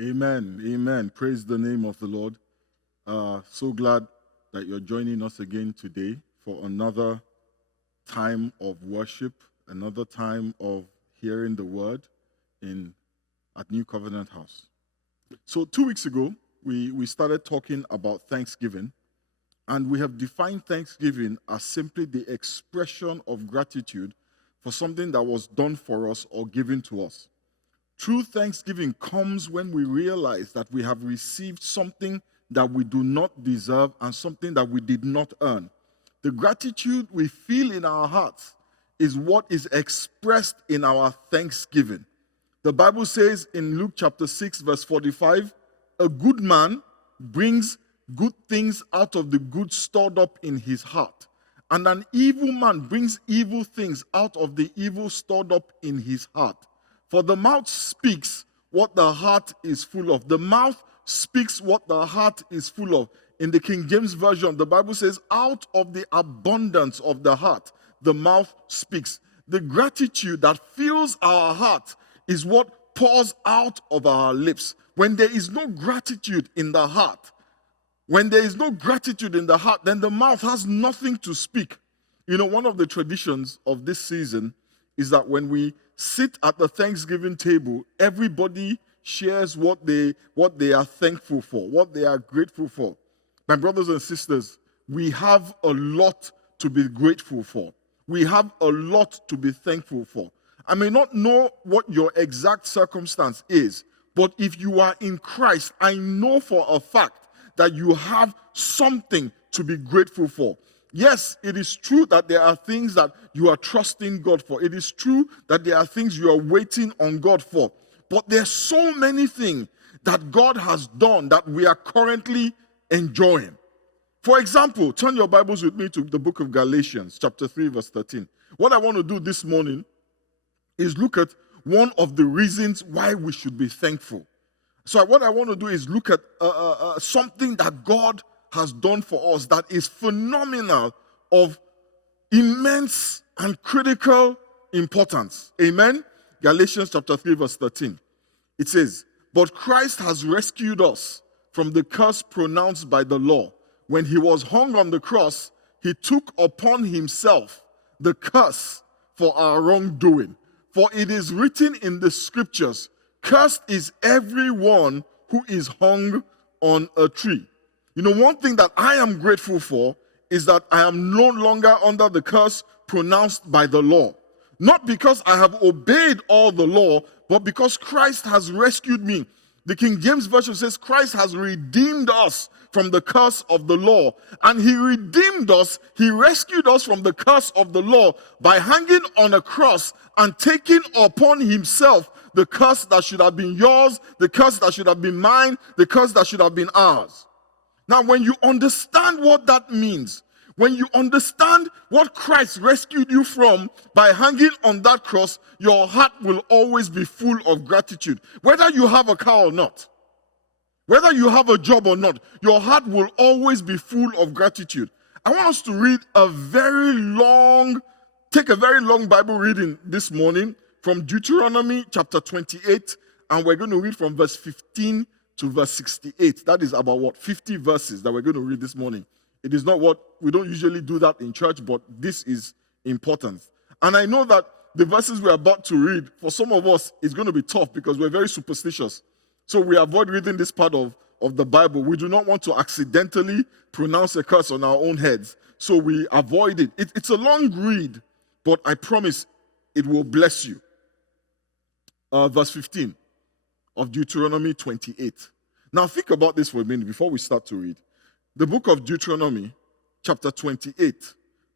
Amen. Amen. Praise the name of the Lord. So glad that you're joining us again today for another time of worship, another time of hearing the word at New Covenant House. So 2 weeks ago, we started talking about Thanksgiving, and we have defined Thanksgiving as simply the expression of gratitude for something that was done for us or given to us. True thanksgiving comes when we realize that we have received something that we do not deserve and something that we did not earn. The gratitude we feel in our hearts is what is expressed in our thanksgiving. The Bible says in Luke chapter 6, verse 45, a good man brings good things out of the good stored up in his heart, and an evil man brings evil things out of the evil stored up in his heart. For the mouth speaks what the heart is full of. The mouth speaks what the heart is full of. In the King James Version, the Bible says, out of the abundance of the heart, the mouth speaks. The gratitude that fills our heart is what pours out of our lips. When there is no gratitude in the heart, then the mouth has nothing to speak. You know, one of the traditions of this season is that when we sit at the Thanksgiving table, everybody shares what they are thankful for, what they are grateful for. My brothers and sisters, we have a lot to be grateful for. We have a lot to be thankful for. I may not know what your exact circumstance is, but if you are in Christ, I know for a fact that you have something to be grateful for. Yes, it is true that there are things that you are trusting God for. It is true that there are things you are waiting on God for. But there are so many things that God has done that we are currently enjoying. For example, turn your Bibles with me to the book of Galatians, chapter 3, verse 13. What I want to do this morning is look at one of the reasons why we should be thankful. So what I want to do is look at something that God has done for us that is phenomenal, of immense and critical importance. Amen? Galatians chapter 3 verse 13. It says, but Christ has rescued us from the curse pronounced by the law. When he was hung on the cross, he took upon himself the curse for our wrongdoing. For it is written in the scriptures, cursed is everyone who is hung on a tree. You know, one thing that I am grateful for is that I am no longer under the curse pronounced by the law. Not because I have obeyed all the law, but because Christ has rescued me. The King James Version says Christ has redeemed us from the curse of the law. And he redeemed us, he rescued us from the curse of the law by hanging on a cross and taking upon himself the curse that should have been yours, the curse that should have been mine, the curse that should have been ours. Now, when you understand what that means, when you understand what Christ rescued you from by hanging on that cross, your heart will always be full of gratitude. Whether you have a car or not, whether you have a job or not, your heart will always be full of gratitude. I want us to read take a very long Bible reading this morning from Deuteronomy chapter 28, and we're going to read from verse 15 to verse 68. That is about 50 verses that we're going to read this morning. It is not we don't usually do that in church, but this is important. And I know that the verses we're about to read, for some of us, is going to be tough because we're very superstitious. So we avoid reading this part of the Bible. We do not want to accidentally pronounce a curse on our own heads. So we avoid it. It's a long read, but I promise it will bless you. Verse 15 of Deuteronomy 28. Now think about this for a minute before we start to read. The book of Deuteronomy, chapter 28,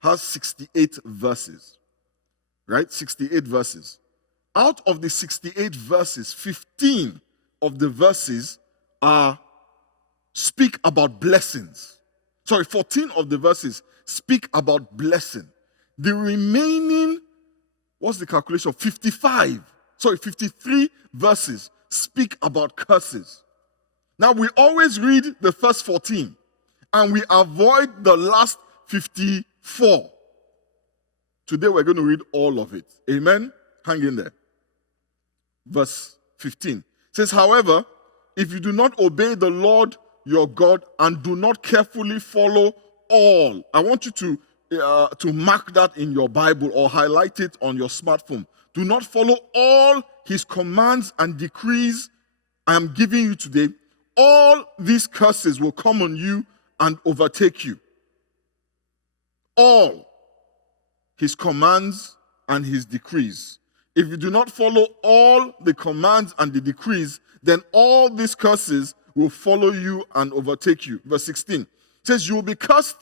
has 68 verses. Right? 68 verses. Out of the 68 verses, 15 of the verses speak about blessings. 14 of the verses speak about blessing. The remaining, what's the calculation? 53 verses speak about curses. Now, we always read the first 14, and we avoid the last 54. Today, we're going to read all of it. Amen? Hang in there. Verse 15 says, however, if you do not obey the Lord your God and do not carefully follow all, I want you to mark that in your Bible or highlight it on your smartphone. Do not follow all his commands and decrees I am giving you today. All these curses will come on you and overtake you. All his commands and his decrees. If you do not follow all the commands and the decrees, then all these curses will follow you and overtake you. Verse 16 says, you will be cursed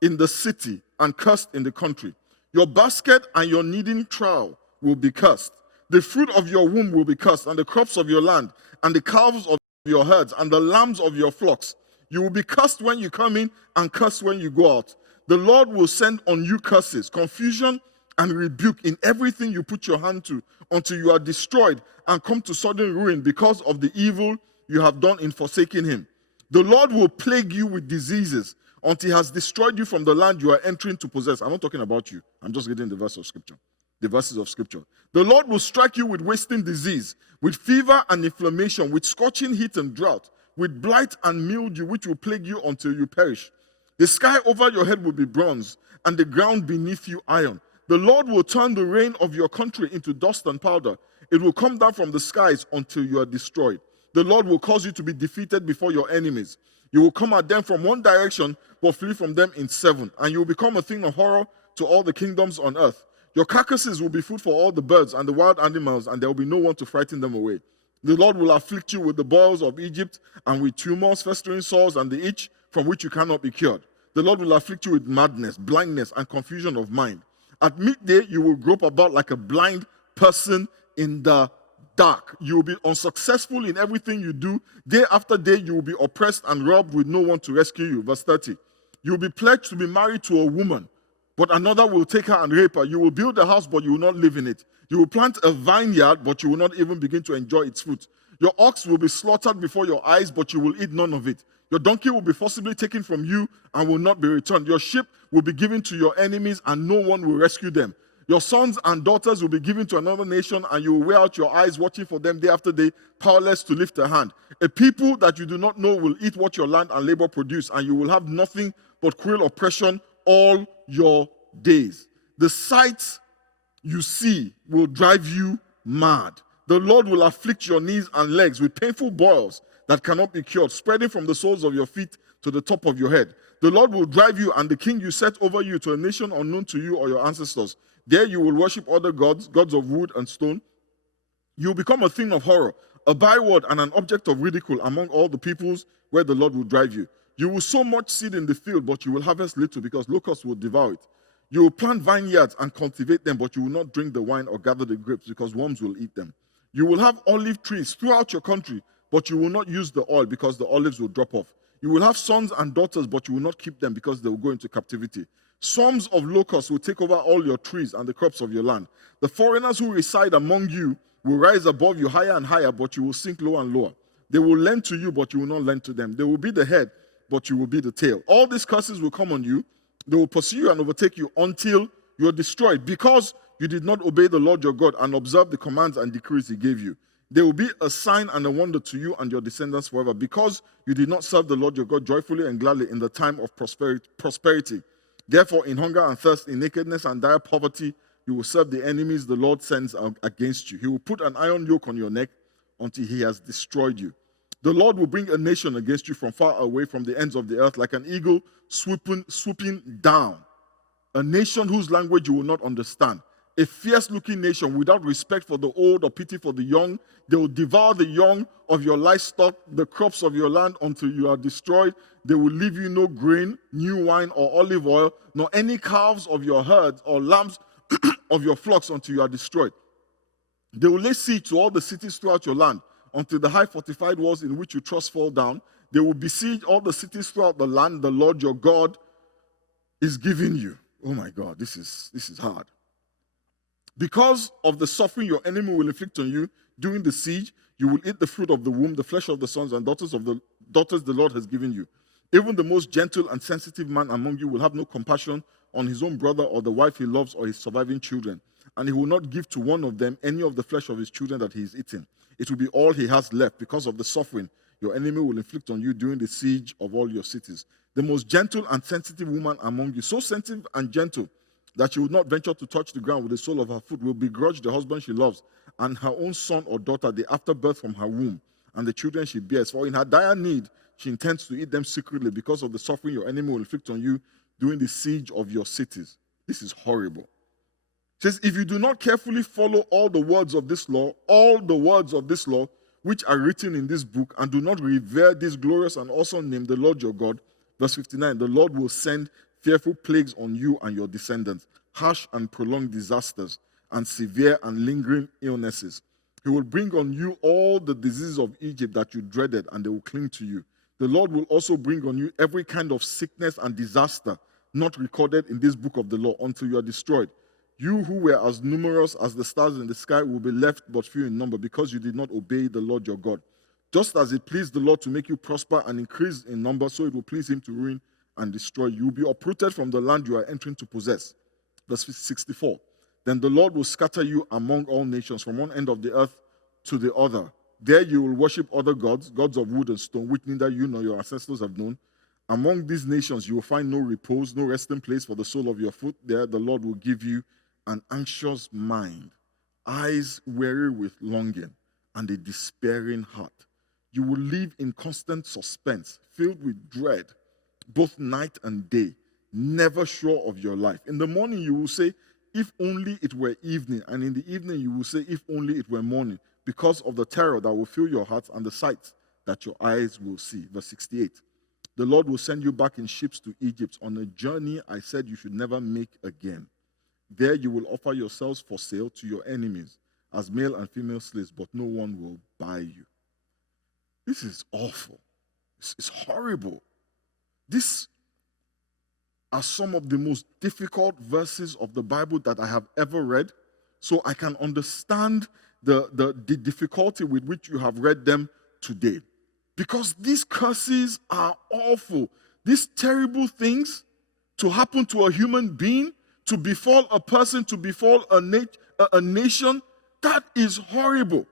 in the city and cursed in the country. Your basket and your kneading trough will be cursed. The fruit of your womb will be cursed, and the crops of your land, and the calves of your herds, and the lambs of your flocks. You will be cursed when you come in, and cursed when you go out. The Lord will send on you curses, confusion, and rebuke in everything you put your hand to, until you are destroyed and come to sudden ruin because of the evil you have done in forsaking him. The Lord will plague you with diseases until he has destroyed you from the land you are entering to possess. I'm not talking about you. I'm just reading the verses of Scripture. The Lord will strike you with wasting disease, with fever and inflammation, with scorching heat and drought, with blight and mildew, which will plague you until you perish. The sky over your head will be bronze, and the ground beneath you iron. The Lord will turn the rain of your country into dust and powder. It will come down from the skies until you are destroyed. The Lord will cause you to be defeated before your enemies. You will come at them from one direction, but flee from them in seven. And you will become a thing of horror to all the kingdoms on earth. Your carcasses will be food for all the birds and the wild animals, and there will be no one to frighten them away. The Lord will afflict you with the boils of Egypt, and with tumors, festering sores, and the itch from which you cannot be cured. The Lord will afflict you with madness, blindness, and confusion of mind. At midday, you will grope about like a blind person in the dark. You will be unsuccessful in everything you do. Day after day, you will be oppressed and robbed with no one to rescue you. Verse 30. You will be pledged to be married to a woman, but another will take her and rape her. You will build a house, but you will not live in it. You will plant a vineyard, but you will not even begin to enjoy its fruit. Your ox will be slaughtered before your eyes, but you will eat none of it. Your donkey will be forcibly taken from you and will not be returned. Your sheep will be given to your enemies, and no one will rescue them. Your sons and daughters will be given to another nation, and you will wear out your eyes watching for them day after day, powerless to lift a hand. A people that you do not know will eat what your land and labor produce, and you will have nothing but cruel oppression all your days. The sights you see will drive you mad. The Lord will afflict your knees and legs with painful boils that cannot be cured, spreading from the soles of your feet to the top of your head. The Lord will drive you and the king you set over you to a nation unknown to you or your ancestors. There you will worship other gods, gods of wood and stone. You will become a thing of horror, a byword and an object of ridicule among all the peoples where the Lord will drive you. You will sow much seed in the field, but you will harvest little because locusts will devour it. You will plant vineyards and cultivate them, but you will not drink the wine or gather the grapes because worms will eat them. You will have olive trees throughout your country, but you will not use the oil because the olives will drop off. You will have sons and daughters, but you will not keep them because they will go into captivity. Swarms of locusts will take over all your trees and the crops of your land. The foreigners who reside among you will rise above you higher and higher, but you will sink lower and lower. They will lend to you, but you will not lend to them. They will be the head, but you will be the tail. All these curses will come on you. They will pursue you and overtake you until you are destroyed because you did not obey the Lord your God and observe the commands and decrees he gave you. They will be a sign and a wonder to you and your descendants forever because you did not serve the Lord your God joyfully and gladly in the time of prosperity. Therefore, in hunger and thirst, in nakedness and dire poverty, you will serve the enemies the Lord sends against you. He will put an iron yoke on your neck until he has destroyed you. The Lord will bring a nation against you from far away from the ends of the earth like an eagle swooping down. a nation whose language you will not understand, a fierce-looking nation without respect for the old or pity for the young. They will devour the young of your livestock, the crops of your land, until you are destroyed. They will leave you no grain, new wine, or olive oil, nor any calves of your herds or lambs of your flocks until you are destroyed. They will lay siege to all the cities throughout your land until the high fortified walls in which you trust fall down. They will besiege all the cities throughout the land the Lord your God is giving you. Oh my God, this is hard. Because of the suffering your enemy will inflict on you during the siege, you will eat the fruit of the womb, the flesh of the sons and daughters the Lord has given you. Even the most gentle and sensitive man among you will have no compassion on his own brother or the wife he loves or his surviving children, and he will not give to one of them any of the flesh of his children that he is eating. It will be all he has left because of the suffering your enemy will inflict on you during the siege of all your cities. The most gentle and sensitive woman among you, so sensitive and gentle that she would not venture to touch the ground with the sole of her foot, will begrudge the husband she loves and her own son or daughter the afterbirth from her womb and the children she bears. For in her dire need, she intends to eat them secretly because of the suffering your enemy will inflict on you during the siege of your cities. This is horrible. It says, if you do not carefully follow all the words of this law, which are written in this book, and do not revere this glorious and awesome name, the Lord your God, verse 59, the Lord will send fearful plagues on you and your descendants, harsh and prolonged disasters, and severe and lingering illnesses. He will bring on you all the diseases of Egypt that you dreaded, and they will cling to you. The Lord will also bring on you every kind of sickness and disaster not recorded in this book of the law until you are destroyed. You who were as numerous as the stars in the sky will be left but few in number because you did not obey the Lord your God. Just as it pleased the Lord to make you prosper and increase in number, so it will please him to ruin and destroy you. You will be uprooted from the land you are entering to possess. Verse 64. Then the Lord will scatter you among all nations from one end of the earth to the other. There you will worship other gods, gods of wood and stone, which neither you nor your ancestors have known. Among these nations you will find no repose, no resting place for the sole of your foot. There the Lord will give you an anxious mind, eyes weary with longing, and a despairing heart. You will live in constant suspense, filled with dread, both night and day, never sure of your life. In the morning you will say, if only it were evening, and in the evening you will say, if only it were morning, because of the terror that will fill your hearts and the sights that your eyes will see. Verse 68. The Lord will send you back in ships to Egypt on a journey I said you should never make again. There you will offer yourselves for sale to your enemies as male and female slaves, but no one will buy you. This is awful. It's horrible. These are some of the most difficult verses of the Bible that I have ever read, so I can understand the difficulty with which you have read them today. Because these curses are awful. These terrible things to happen to a human being, to befall a person, to befall a nation, that is horrible.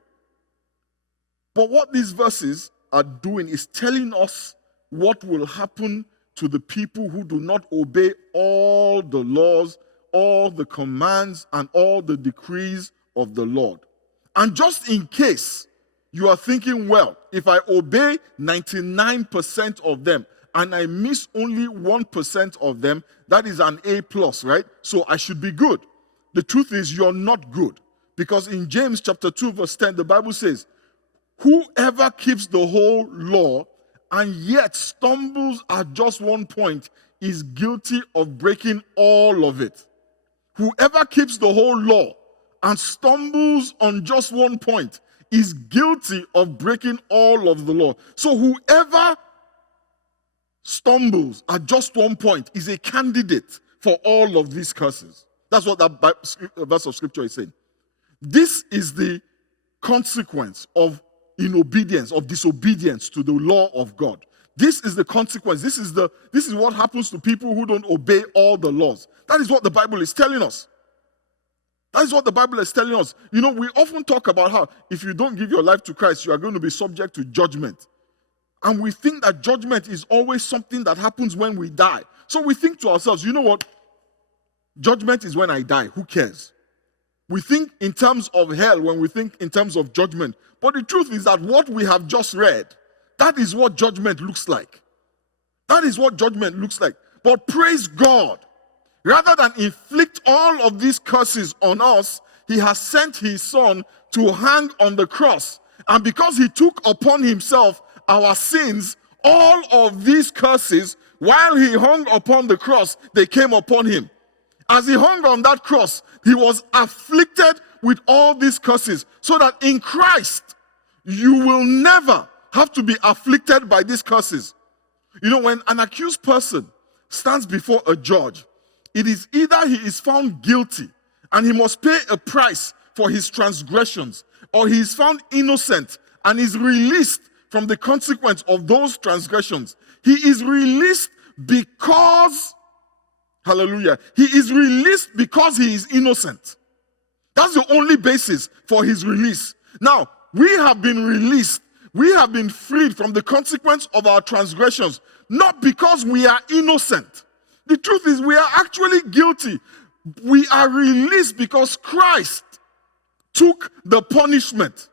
But what these verses are doing is telling us what will happen to the people who do not obey all the laws, all the commands, and all the decrees of the Lord. And just in case you are thinking, well, if I obey 99% of them, and I miss only 1% of them, that is an A+, right? So I should be good. The truth is you're not good. Because in James chapter 2, verse 10, the Bible says, whoever keeps the whole law and yet stumbles at just one point is guilty of breaking all of it. Whoever keeps the whole law and stumbles on just one point is guilty of breaking all of the law. So whoever stumbles at just one point is a candidate for all of these curses. That's what that verse of scripture is saying. This is the consequence of inobedience, of disobedience to the law of God. This is the consequence. This is what happens to people who don't obey all the laws. That is what the Bible is telling us. That is what the Bible is telling us. You know, we often talk about how if you don't give your life to Christ, you are going to be subject to judgment. And we think that judgment is always something that happens when we die. So we think to ourselves, you know what? Judgment is when I die. Who cares? We think in terms of hell when we think in terms of judgment. But the truth is that what we have just read, that is what judgment looks like. That is what judgment looks like. But praise God, Rather than inflict all of these curses on us, he has sent his son to hang on the cross. And because he took upon himself our sins, all of these curses, while he hung upon the cross, they came upon him. As he hung on that cross, he was afflicted with all these curses, so that in Christ, you will never have to be afflicted by these curses. You know, when an accused person stands before a judge, it is either he is found guilty and he must pay a price for his transgressions, or he is found innocent and is released from the consequence of those transgressions. He is released because, hallelujah, he is released because he is innocent. That's the only basis for his release. Now, we have been released. We have been freed from the consequence of our transgressions, not because we are innocent. The truth is, we are actually guilty. We are released because Christ took the punishment.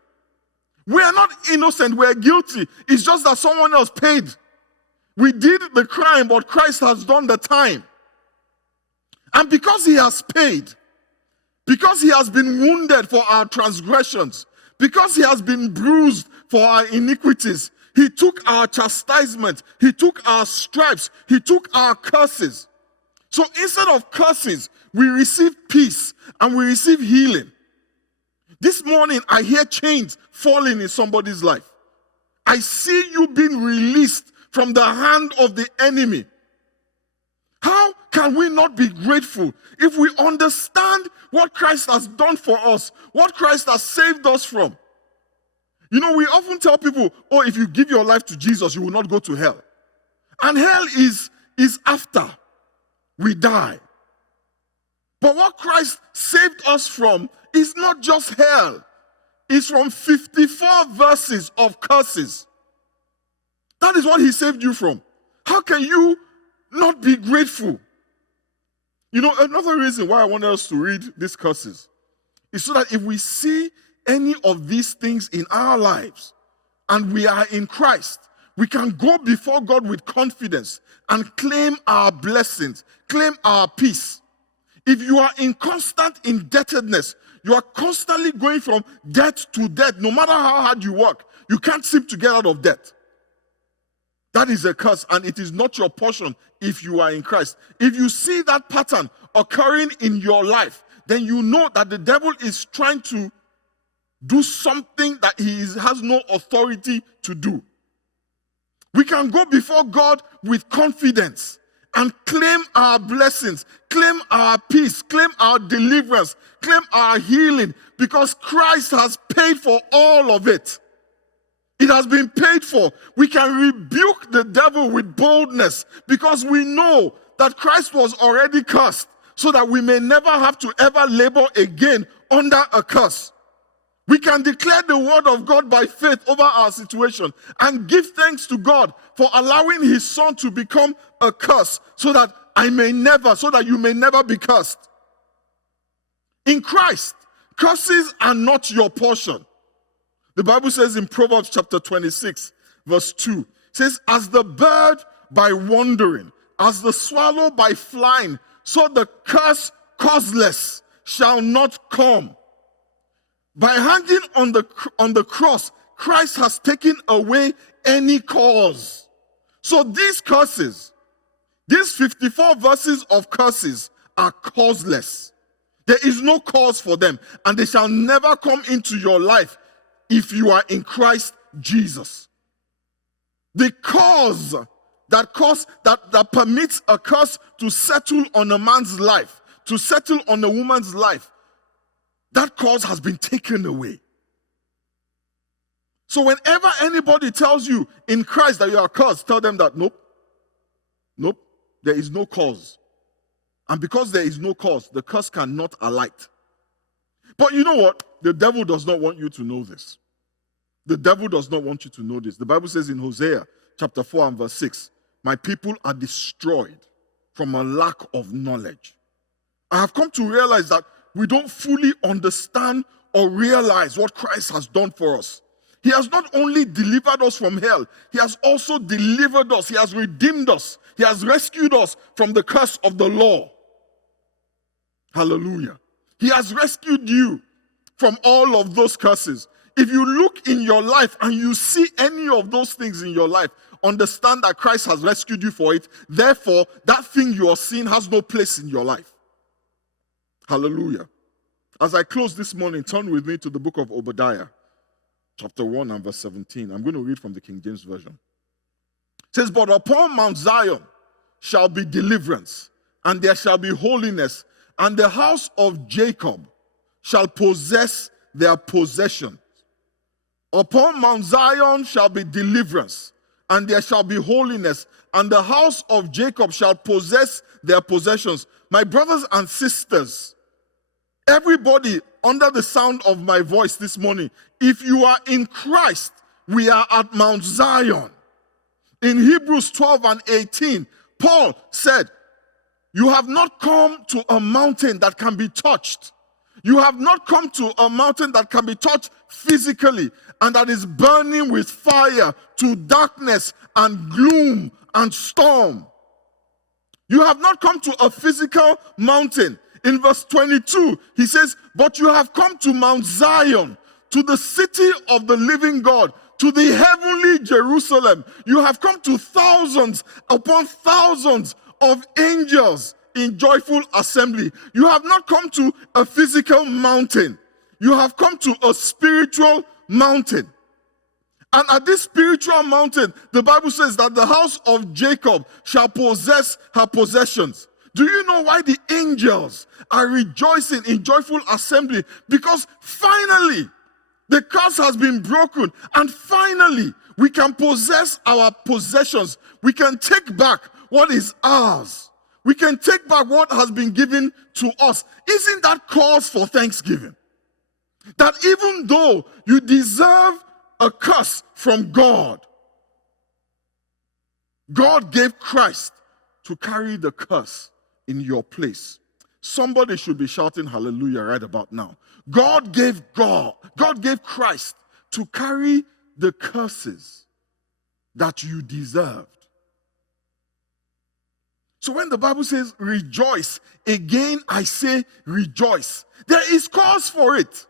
We are not innocent, we are guilty. It's just that someone else paid. We did the crime, but Christ has done the time. And because he has paid, because he has been wounded for our transgressions, because he has been bruised for our iniquities, he took our chastisement, he took our stripes, he took our curses. So instead of curses, we receive peace and we receive healing. This morning, I hear chains falling in somebody's life. I see you being released from the hand of the enemy. How can we not be grateful if we understand what Christ has done for us, what Christ has saved us from? You know, we often tell people, oh, if you give your life to Jesus, you will not go to hell. And hell is after we die. But what Christ saved us from is not just hell. It's from 54 verses of curses. That is what he saved you from. How can you not be grateful? You know, another reason why I wanted us to read these curses is so that if we see any of these things in our lives and we are in Christ, we can go before God with confidence and claim our blessings, claim our peace. If you are in constant indebtedness, you are constantly going from debt to debt. No matter how hard you work, you can't seem to get out of debt. That is a curse, and it is not your portion if you are in Christ. If you see that pattern occurring in your life, then you know that the devil is trying to do something that he has no authority to do. We can go before God with confidence and claim our blessings, claim our peace, claim our deliverance, claim our healing, because Christ has paid for all of it. It has been paid for. We can rebuke the devil with boldness because we know that Christ was already cursed, so that we may never have to ever labor again under a curse. We can declare the word of God by faith over our situation and give thanks to God for allowing his son to become a curse, so that you may never be cursed. In Christ, curses are not your portion. The Bible says in Proverbs chapter 26, verse 2, it says, as the bird by wandering, as the swallow by flying, so the curse causeless shall not come. By hanging on the cross, Christ has taken away any cause. So these curses, these 54 verses of curses are causeless. There is no cause for them, and they shall never come into your life if you are in Christ Jesus. The cause that permits a curse to settle on a man's life, to settle on a woman's life, that cause has been taken away. So whenever anybody tells you in Christ that you are cursed, tell them that nope, there is no cause. And because there is no cause, the curse cannot alight. But you know what? The devil does not want you to know this. The devil does not want you to know this. The Bible says in Hosea chapter 4 and verse 6, my people are destroyed from a lack of knowledge. I have come to realize that we don't fully understand or realize what Christ has done for us. He has not only delivered us from hell, he has also delivered us. He has redeemed us. He has rescued us from the curse of the law. Hallelujah. He has rescued you from all of those curses. If you look in your life and you see any of those things in your life, understand that Christ has rescued you for it. Therefore, that thing you are seeing has no place in your life. Hallelujah. As I close this morning, turn with me to the book of Obadiah, chapter 1 and verse 17. I'm going to read from the King James Version. It says, "But upon Mount Zion shall be deliverance, and there shall be holiness, and the house of Jacob shall possess their possession. Upon Mount Zion shall be deliverance, and there shall be holiness, and the house of Jacob shall possess their possessions." My brothers and sisters, everybody under the sound of my voice this morning, if you are in Christ, we are at Mount Zion. In Hebrews 12 and 18, Paul said, "You have not come to a mountain that can be touched. You have not come to a mountain that can be touched physically and that is burning with fire, to darkness and gloom and storm." You have not come to a physical mountain. In verse 22, he says, "But you have come to Mount Zion, to the city of the living God, to the heavenly Jerusalem. You have come to thousands upon thousands of angels in joyful assembly." You have not come to a physical mountain. You have come to a spiritual mountain. And at this spiritual mountain, the Bible says that the house of Jacob shall possess her possessions. Do you know why the angels are rejoicing in joyful assembly? Because finally, the curse has been broken, and finally, we can possess our possessions. We can take back what is ours. We can take back what has been given to us. Isn't that cause for thanksgiving? That even though you deserve a curse from God, God gave Christ to carry the curse in your place. Somebody should be shouting hallelujah right about now. God gave Christ to carry the curses that you deserved. So when the Bible says rejoice, again I say rejoice. There is cause for it.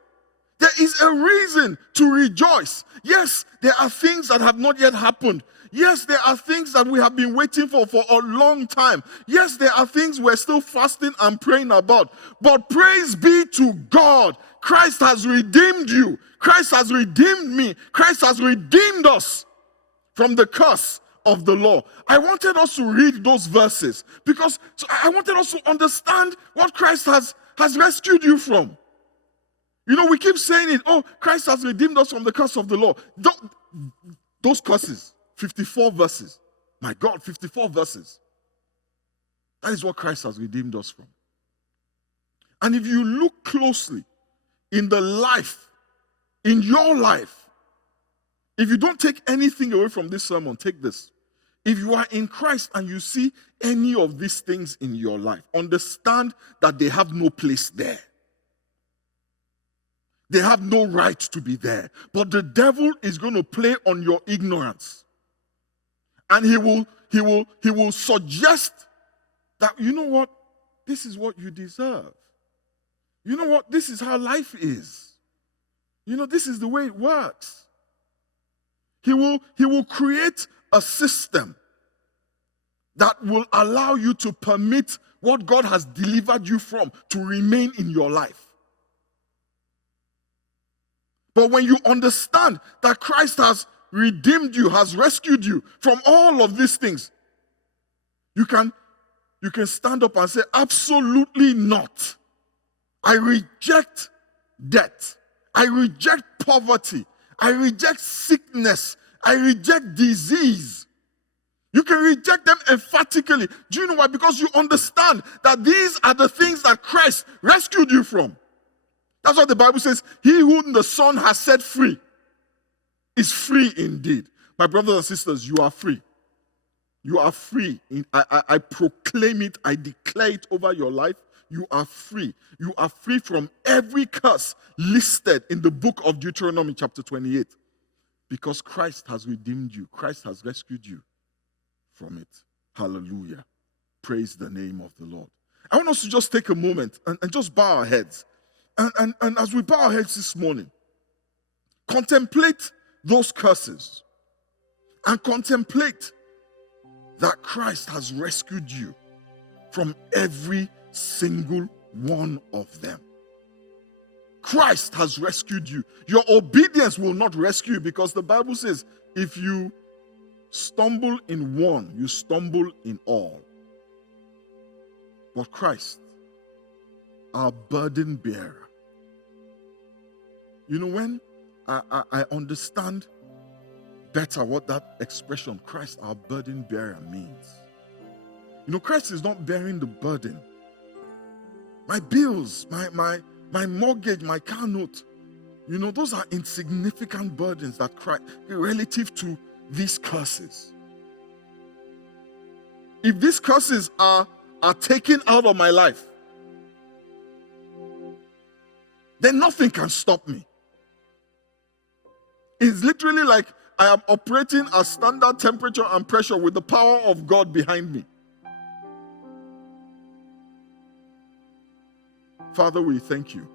There is a reason to rejoice. Yes, there are things that have not yet happened. Yes, there are things that we have been waiting for a long time. Yes, there are things we're still fasting and praying about. But praise be to God. Christ has redeemed you. Christ has redeemed me. Christ has redeemed us from the curse of the law. I wanted us to read those verses because I wanted us to understand what Christ has rescued you from. You know, we keep saying it. Oh, Christ has redeemed us from the curse of the law. Those curses, 54 verses. My God, 54 verses. That is what Christ has redeemed us from. And if you look closely in the life, in your life, if you don't take anything away from this sermon, take this. If you are in Christ and you see any of these things in your life, understand that they have no place there. They have no right to be there. But the devil is going to play on your ignorance. And he will suggest that, you know what? This is what you deserve. You know what? This is how life is. You know, this is the way it works. He will create a system that will allow you to permit what God has delivered you from to remain in your life. But when you understand that Christ has redeemed you, has rescued you from all of these things, you can stand up and say, absolutely not. I reject debt. I reject poverty. I reject sickness. I reject disease. You can reject them emphatically. Do you know why? Because you understand that these are the things that Christ rescued you from. That's what the Bible says. He whom the Son has set free is free indeed. My brothers and sisters, you are free. You are free. I proclaim it. I declare it over your life. You are free. You are free from every curse listed in the book of Deuteronomy chapter 28. Because Christ has redeemed you. Christ has rescued you from it. Hallelujah. Praise the name of the Lord. I want us to just take a moment and just bow our heads. And as we bow our heads this morning, contemplate those curses and contemplate that Christ has rescued you from every single one of them. Christ has rescued you. Your obedience will not rescue you, because the Bible says if you stumble in one, you stumble in all. But Christ, our burden bearer. You know, when I understand better what that expression, Christ, our burden bearer, means. You know, Christ is not bearing the burden. My bills, my mortgage, my car note, you know, those are insignificant burdens that Christ, relative to these curses. If these curses are taken out of my life, then nothing can stop me. It's literally like I am operating at standard temperature and pressure with the power of God behind me. Father, we thank you.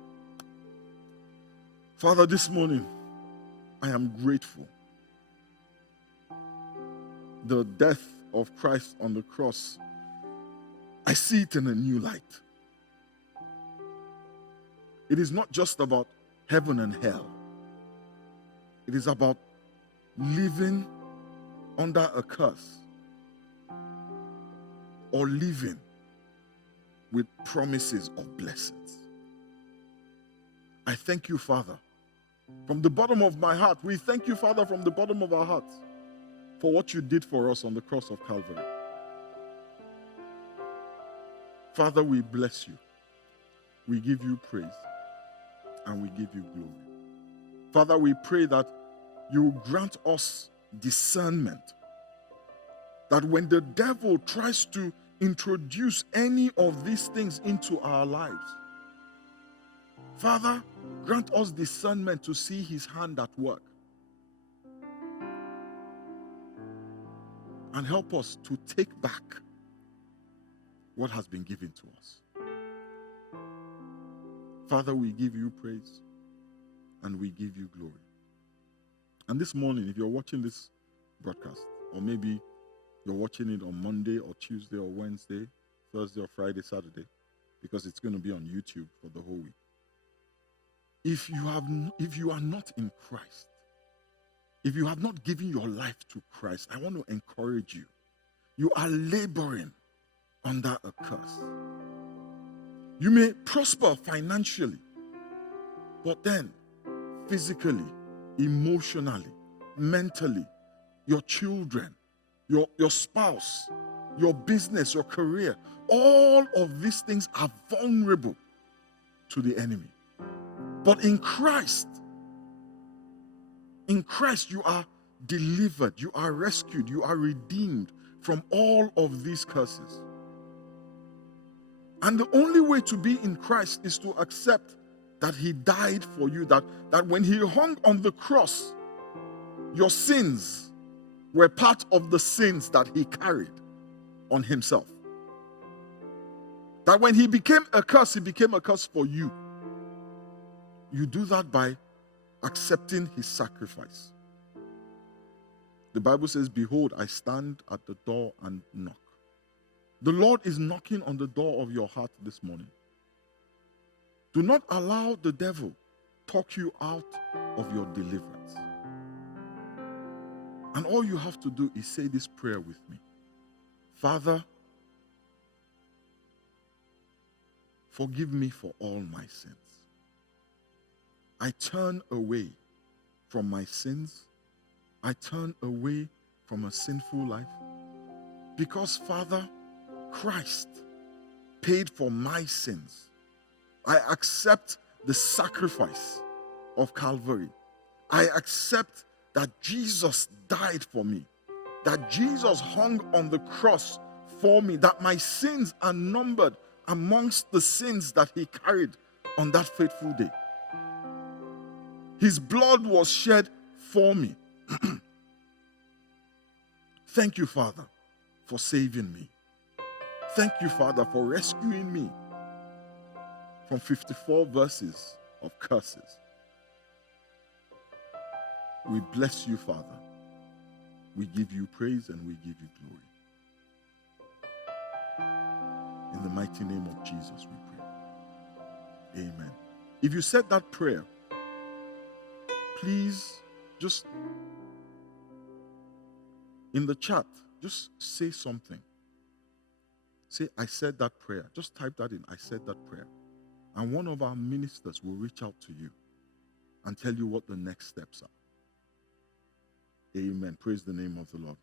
Father, this morning, I am grateful. The death of Christ on the cross, I see it in a new light. It is not just about heaven and hell. It is about living under a curse or living with promises of blessings. I thank you, Father, from the bottom of my heart. We thank you, Father, from the bottom of our hearts for what you did for us on the cross of Calvary. Father, we bless you. We give you praise and we give you glory. Father, we pray that you will grant us discernment, that when the devil tries to introduce any of these things into our lives, Father, grant us discernment to see his hand at work. And help us to take back what has been given to us. Father, we give you praise and we give you glory. And this morning, if you're watching this broadcast, or maybe you're watching it on Monday or Tuesday or Wednesday, Thursday or Friday, Saturday, because it's going to be on YouTube for the whole week. If you are not in Christ, if you have not given your life to Christ, I want to encourage you. You are laboring under a curse. You may prosper financially, but then physically, emotionally, mentally, your children, your spouse, your business, your career, all of these things are vulnerable to the enemy. But in Christ you are delivered, you are rescued, you are redeemed from all of these curses. And the only way to be in Christ is to accept that he died for you, that when he hung on the cross, your sins were part of the sins that he carried on himself. That when he became a curse, he became a curse for you. You do that by accepting his sacrifice. The Bible says, behold, I stand at the door and knock. The Lord is knocking on the door of your heart this morning. Do not allow the devil talk you out of your deliverance. And all you have to do is say this prayer with me. Father, forgive me for all my sins. I turn away from my sins. I turn away from a sinful life. Because, Father, Christ paid for my sins. I accept the sacrifice of Calvary. I accept that Jesus died for me, that Jesus hung on the cross for me, that my sins are numbered amongst the sins that he carried on that fateful day. His blood was shed for me. Thank you, Father, for saving me. Thank you, Father, for rescuing me from 54 verses of curses. We bless you, Father. We give you praise and we give you glory. In the mighty name of Jesus, we pray. Amen. If you said that prayer, please just in the chat, just say something. Say, I said that prayer. Just type that in. I said that prayer. And one of our ministers will reach out to you and tell you what the next steps are. Amen. Praise the name of the Lord.